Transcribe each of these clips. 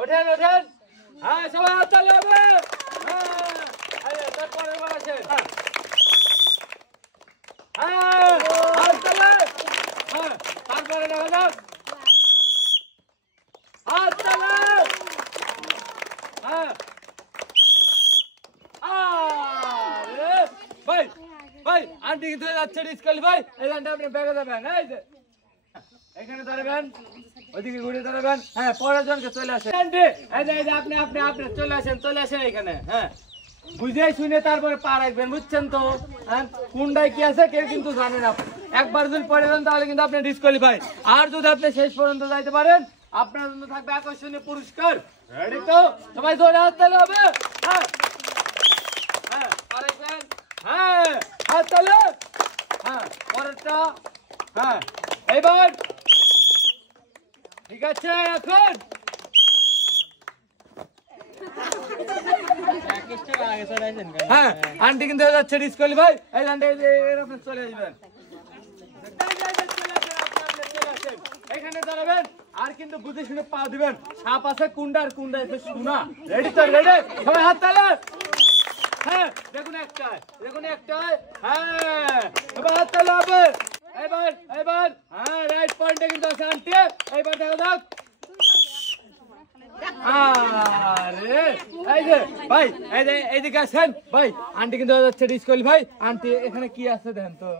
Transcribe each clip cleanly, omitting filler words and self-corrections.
ওঠেন ওঠেন। হ্যাঁ সবাই হাততালি হবে। হ্যাঁ তারপরে বলেছেন হ্যাঁ হাততালি। হ্যাঁ তারপরে দেখা যাক হাততালি। হ্যাঁ আরে ভাই ভাই আন্টি কিন্তু যাচ্ছে ডিসকালিফাই। এই গানটা আপনি ব্যাগে যাবেন। এই যে এখানে দাঁড়াবেন, ওইদিকে ঘুরে দাঁড়াবেন। হ্যাঁ পরের জনকে চলে আসেন। এই যে আপনি আপনি আপনি চলে আসেন এখানে। হ্যাঁ বুঝে শুনে তারপরে পা রাখবেন, বুঝছেন তো? হ্যাঁ কোনটায় কি আছে কেউ কিন্তু জানেন। আপনি একবার যদি পড়ে যান তাহলে কিন্তু আপনি ডিসকালিফাই। আর যদি আপনি শেষ পর্যন্ত যাইতে পারেন আপনার জন্য থাকবে আকর্ষণীয় পুরস্কার। রেডি তো? সবাই জোরে হাততালি হবে। হ্যাঁ হ্যাঁ পারেন। হ্যাঁ হাততালি। হ্যাঁ পরেরটা। হ্যাঁ এইবার ঠিক আছে। এখন হ্যাঁ আন্টি কিন্তু যাচ্ছে ডিসকালিফাই। এই আন্টি আপনি চলে আসবেন, এখানে দাঁড়াবেন। আর কিন্তু বুঝে শুনে পা দিবেন। সাপ আছে কুন্ডা আর কুন্ডা আছে সোনা। রেডি তো? রেডি সবাই হাততালি। হ্যাঁ দেখুন একটাই হ্যাঁ এবার হাততালি হবে। এবার এবার হ্যাঁ রাইট পয়েন্টে কিন্তু আছে আন্টি। এইবার দেখা যাক। আরে এই যে ভাই এইদিকে আসেন ভাই। আন্টি কিন্তু যাচ্ছে ডিসকালিফাই। আন্টি এখানে কি আছে দেখেন তো?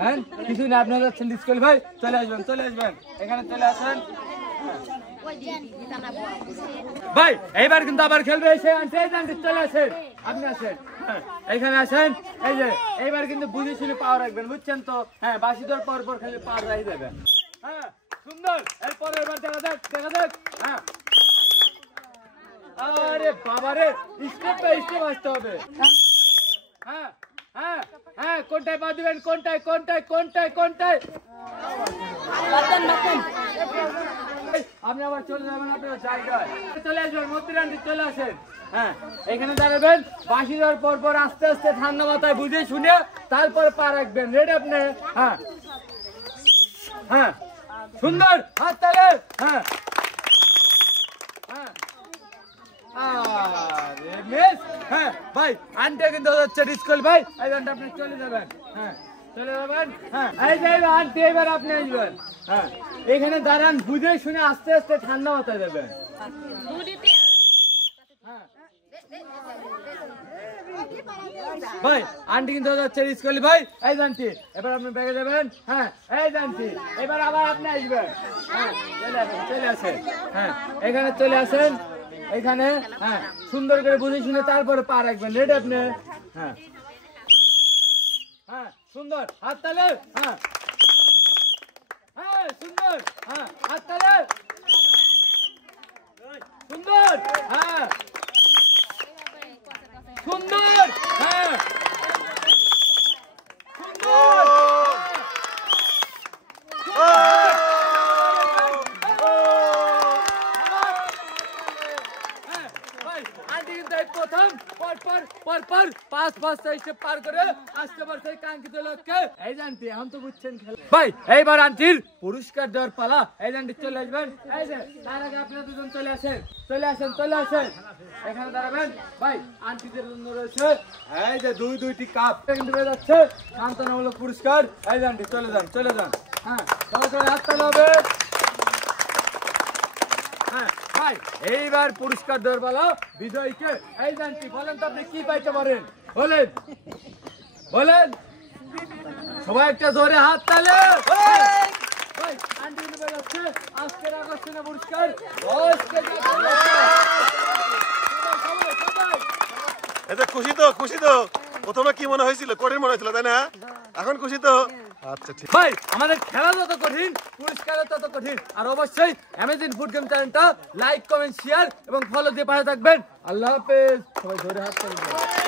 হ্যাঁ কিছু না, আপনারা যাচ্ছেন ডিসকালিফাই। চলে আসবেন এখানে চলে আসেন ভাই। এইবার কিন্তু আবার খেলবে এসে আন্টি। আন্টি চলে আসেন, আপনি আসেন। হ্যাঁ এখানে আসেন। এই যে এইবার কিন্তু বুঝে শুনে পাওয়ার রাখবেন, বুঝছেন তো? হ্যাঁ বাসি দেওয়ার পর খেলে পাওয়ার রাখি দেবেন। হ্যাঁ সুন্দর। এরপরে এবার দেখা যাক। হ্যাঁ আরে বাবারে স্টেপ বাই স্টেপ আসতে হবে। হ্যাঁ হ্যাঁ হ্যাঁ কোনটায় পা দিবেন? কোনটায় আপনি আবার চলে যাবেন আপনার জায়গায়। চলে আসবেন মন্ত্রী আন্টি চলে আসেন। হ্যাঁ এখানে দাঁড়াবেন। বাঁশি দেওয়ার পর আস্তে আস্তে ঠান্ডা মাথায় বুঝে শুনে তারপর পা রাখবেন। রেডি আপনি? হ্যাঁ হ্যাঁ সুন্দর হাততালি। হ্যাঁ হ্যাঁ আরে মিস। হ্যাঁ ভাই আন্টি কিন্তু যাচ্ছে ডিসকালিফাই। এই গানটা আপনি চলে যাবেন। হ্যাঁ চলে যাবেন। হ্যাঁ এই যে আন্টি এবার আপনি আসবেন। হ্যাঁ এখানে দাঁড়ান, বুঝে শুনে আস্তে আস্তে ঠান্ডা মাথায় দেবেন। হ্যাঁ ভাই আন্টি কিন্তু যাচ্ছে ডিসকালিফাই। এই আন্টি এবার আপনি ব্যাগে যাবেন। হ্যাঁ এই আন্টি এবার আবার আপনি আসবেন। হ্যাঁ চলে আসেন। হ্যাঁ এখানে চলে আসেন এখানে। হ্যাঁ সুন্দর করে বুঝে শুনে তারপরে পা রাখবেন। রেডি আপনি? হ্যাঁ হ্যাঁ সুন্দর হাততালি। হ্যাঁ হ্যাঁ সুন্দর। হ্যাঁ হাততালি সুন্দর। হ্যাঁ সুন্দর। হ্যাঁ সুন্দর। আন্টি কিন্তু প্রথম পর পাঁচ স্টেপ পার করে আসতে পারছে কাঙ্ক্ষিত লক্ষ্যে। এই আন্টি এখন তো বুঝছেন খেলা। ভাই এইবার আন্টির পুরস্কার দেওয়ার পালা। এই আন্টি চলে আসবেন। এই যে তার আগে আপনারা দুজন চলে আসেন। এখানে দাঁড়াবেন ভাই। আন্টিদের জন্য রয়েছে এই যে দুইটি কাপ কিন্তু পেয়ে যাচ্ছে সান্ত্বনামূলক পুরস্কার। এই আন্টি চলে যান। হ্যাঁ সবাই হাততালি হবে। হ্যাঁ ভাই এইবার পুরস্কার দেওয়ার পালা বিজয়ীকে। এই আন্টি বলেন তো আপনি কি পাইতে পারেন? বলেন সবাই একটা জোরে হাততালি। ভাই আন্টি কিন্তু পেয়ে যাচ্ছে আজকের আকর্ষণীয় পুরস্কার 10 কেজি। এটা খুশি তো প্রথমে কি মনে হয়েছিল? কঠিন মনে হয়েছিল তাই না? এখন খুশি তো? আচ্ছা ঠিক। ভাই আমাদের খেলা যত কঠিন পুরস্কার তত কঠিন। আর অবশ্যই অ্যামেজিং ফুড গেম চ্যানেলটা লাইক কমেন্ট শেয়ার এবং ফলো দিয়ে পাশে থাকবেন। আল্লাহ হাফেজ। সবাই ধরে হাত তালি।